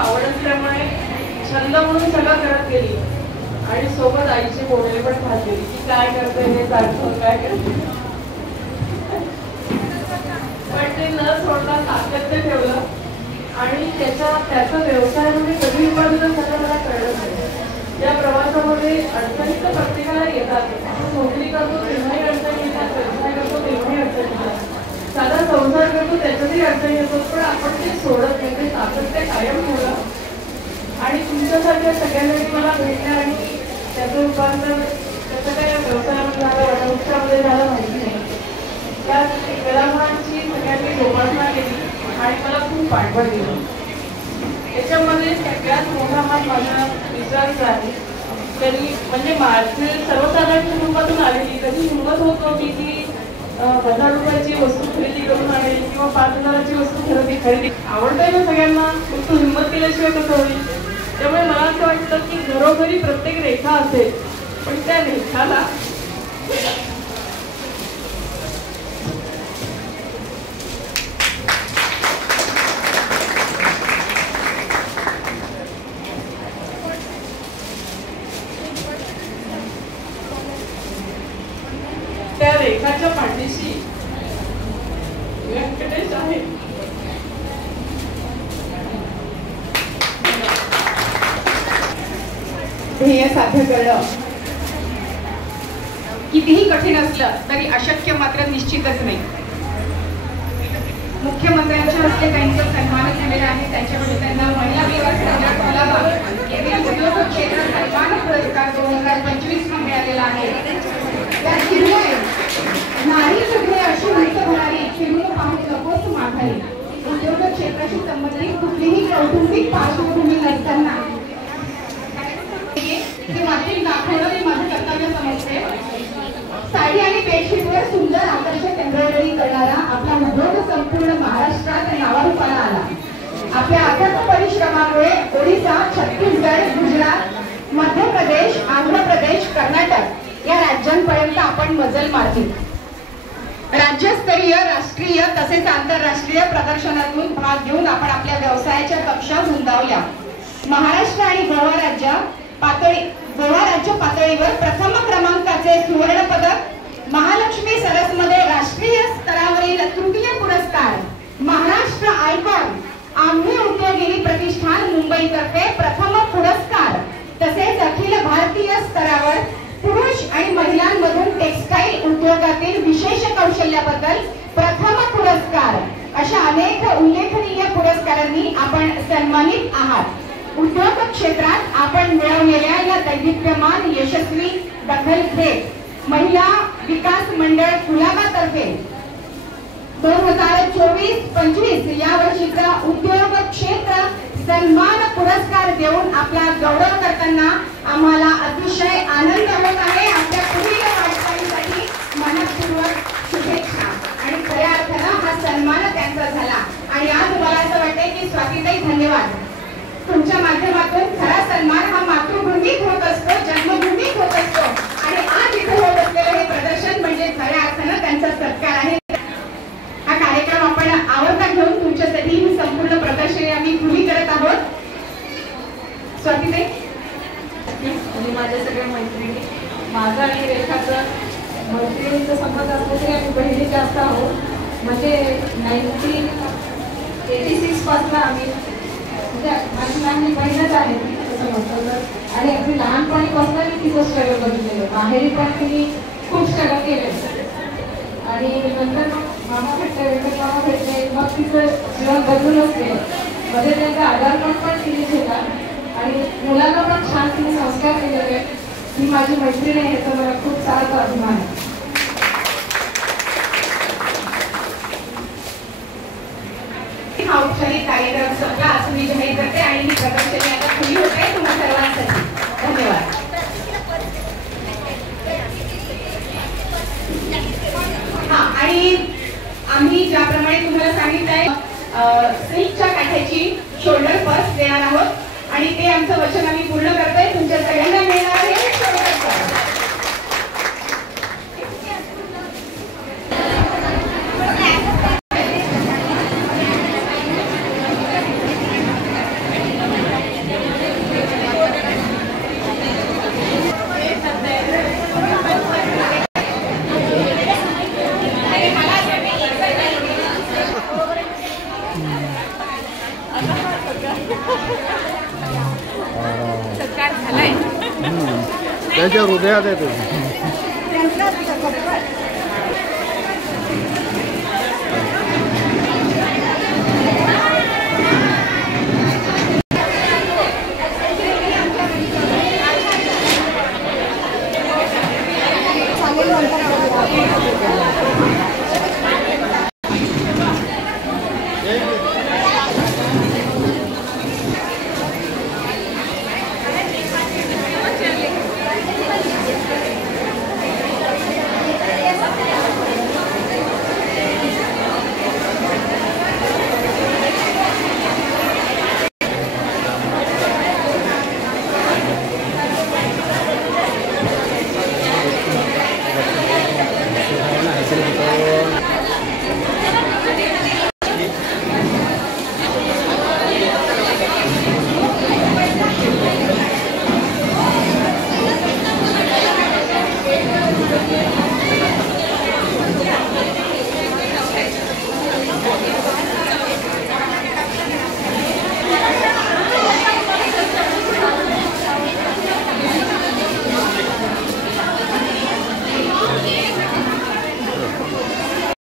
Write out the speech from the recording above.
आवड असल्यामुळे छंद म्हणून सगळं करत गेली आणि सोबत आईचे बोलणे पण खात गेली की काय करते हे सारखं काय करते, पण ते न सोडता सातत्य ठेवलं आणि त्याचा व्यवसायामध्ये कधी रूपांतर झालं मला कळलं नाही. या प्रवासामध्ये अडचणी तर प्रत्येकाला येतात. नोकरी करतो तेव्हाही अडचणी येतात, व्यवसाय करतो तेव्हाही अडचणी येतात, साधा संसार करतो त्याच्यातही अडचणी येतात, पण आपण ते सोडत नाही, ते सातत्य कायम ठेवलं. आणि तुमच्यासारख्या सगळ्यांनी मला भेटलं आणि त्याचं रूपांतर त्याचं काय व्यवसायामध्ये झालं, वटवृक्षामध्ये झालं माहिती नाही. त्या कलागुणांची सगळ्यांनी जोपासना केली आणि मला खूप पाठबळ दिलं. त्याच्यामध्ये सगळ्यात मोठा हात माझ्या विचारचा आहे. तरी म्हणजे माझे सर्वसाधारण कुटुंबातून आलेली कधी हिंमत होत नव्हती की 1000 रुपयाची वस्तू खरेदी करून आणेल किंवा 5000ची वस्तू खरेदी आवडतंय ना सगळ्यांना, तू हिंमत केल्याशिवाय कसं होईल. त्यामुळे मला असं वाटतं की घरोघरी प्रत्येक रेखा असेल, पण त्या रेखाला त्या रेखाच्या पाठीशी व्यंकटेश आहे. ध्येय साध्य करणं कितीही कठीण असलं तरी अशक्य मात्र निश्चितच नाही. मुख्यमंत्र्यांच्या हस्ते त्यांचा सन्मान झालेला आहे. त्यांच्याकडे त्यांना महिला विकास क्षेत्र सन्मान पुरस्कार 2025 मिळालेला आहे. नारी सगळे अशी उंच भरारी फिरून पाहून नकोस माघारी. उद्योग क्षेत्राशी संबंधित कुठलीही कौटुंबिक पार्श्वभूमी नसताना ते वाचून दाखवणं हे माझं कर्तव्य समजते. साडी आणि बेडशीटवर सुंदर आकर्षक एम्ब्रॉयडरी करणारा आपला उद्योग संपूर्ण महाराष्ट्रात नावारूपाला आला. आपल्या अथक परिश्रमामुळे ओडिसा, छत्तीसगड, गुजरात, मध्य प्रदेश, आंध्र प्रदेश, कर्नाटक या राज्यांपर्यंत आपण मजल मारली. राज्यस्तरीय, राष्ट्रीय तसेच आंतरराष्ट्रीय प्रदर्शनातून भाग घेऊन आपण आपल्या व्यवसायाच्या कक्षा रुंदावल्या. महाराष्ट्र आणि गोवा राज्य पातळीवर प्रथम क्रमांकाचे सुवर्ण पदक, महालक्ष्मी सरसमध्ये राष्ट्रीय स्तरावरील तृतीय पुरस्कार, महाराष्ट्र आयकॉन आम्ही उद्योगिनी प्रतिष्ठान मुंबईतर्फे प्रथम पुरस्कार, तसेच अखिल भारतीय स्तरावर पुरुष आणि महिलांमधून टेक्सटाईल उद्योगातील विशेष कौशल्याबद्दल प्रथम पुरस्कार अशा अनेक उल्लेखनीय पुरस्कारांनी आपण सन्मानित आहात. उद्योग क्षेत्रात आपण मिळवलेल्या या दैदिप्यमान यशस्वी दखलखेच महिला विकास मंडळ कुलाबा तर्फे 2024-25 या वर्षीचा उद्योग क्षेत्र सन्मान पुरस्कार देऊन आपला गौरव करताना आम्हाला अतिशय आनंद होत आहे. आपल्या पुढील वाटचालीसाठी मनपूर्वक शुभेच्छा. आणि खऱ्या अर्थानं हा सन्मान त्यांचा झाला. आणि आज मला असं वाटतंय की स्वातीताई धन्यवाद. तुमच्या माध्यमातून खरा सन्मान हा मातृभूमीत होत असतो, जन्मभूमीत होत असतो. आणि आज इथे होत असलेलं हे प्रदर्शन म्हणजे खऱ्या अर्थानं त्यांचा सत्कार आहे. हा कार्यक्रम आपण आवडता घेऊन तुमच्यासाठी ही संपूर्ण प्रदर्शनी आम्ही खुली करत आहोत. स्वातीताई आणि माझ्या सगळ्या मैत्रिणी, माझा आणि रेखाचा मैत्रिणीचा संबंध असला तरी आम्ही बहिणी जास्त आहोत. म्हणजे 1986 पासून आम्ही म्हणजे माझी लहान बहीणच आहे ती असं म्हणतात. आणि अगदी लहानपणीपासून मी तिचं स्ट्रगल बघितलेलं. बाहेरही पण तिने खूप स्ट्रगल केलं. आणि नंतर मामा भेटले, वेगळे मामा भेटले, मग तिचं जीवन बदलूनच गेलं. मध्ये त्यांचा आजारपण पण तिने घेतला आणि मुलांना पण छान तिने संस्कार केलेले. ही माझी मैत्रीण आहे, याचा मला खूप सारा अभिमान आहे. हा औपचारिक कार्यक्रम संपला असं मी जाहीर करते आणि ही प्रदर्शनी आता खुली होते तुम्हा सर्वांसाठी. धन्यवाद. हा, आणि आम्ही ज्याप्रमाणे तुम्हाला सांगितलंय सिल्कच्या काठ्याची शोल्डर पर्स देणार आहोत आणि ते आमचं वचन आम्ही पूर्ण करतोय. तुमच्या सगळ्यांना मिळणार आहे शोल्डर पर्स. त्यांच्या हृदयात आहे ते. त्यांचा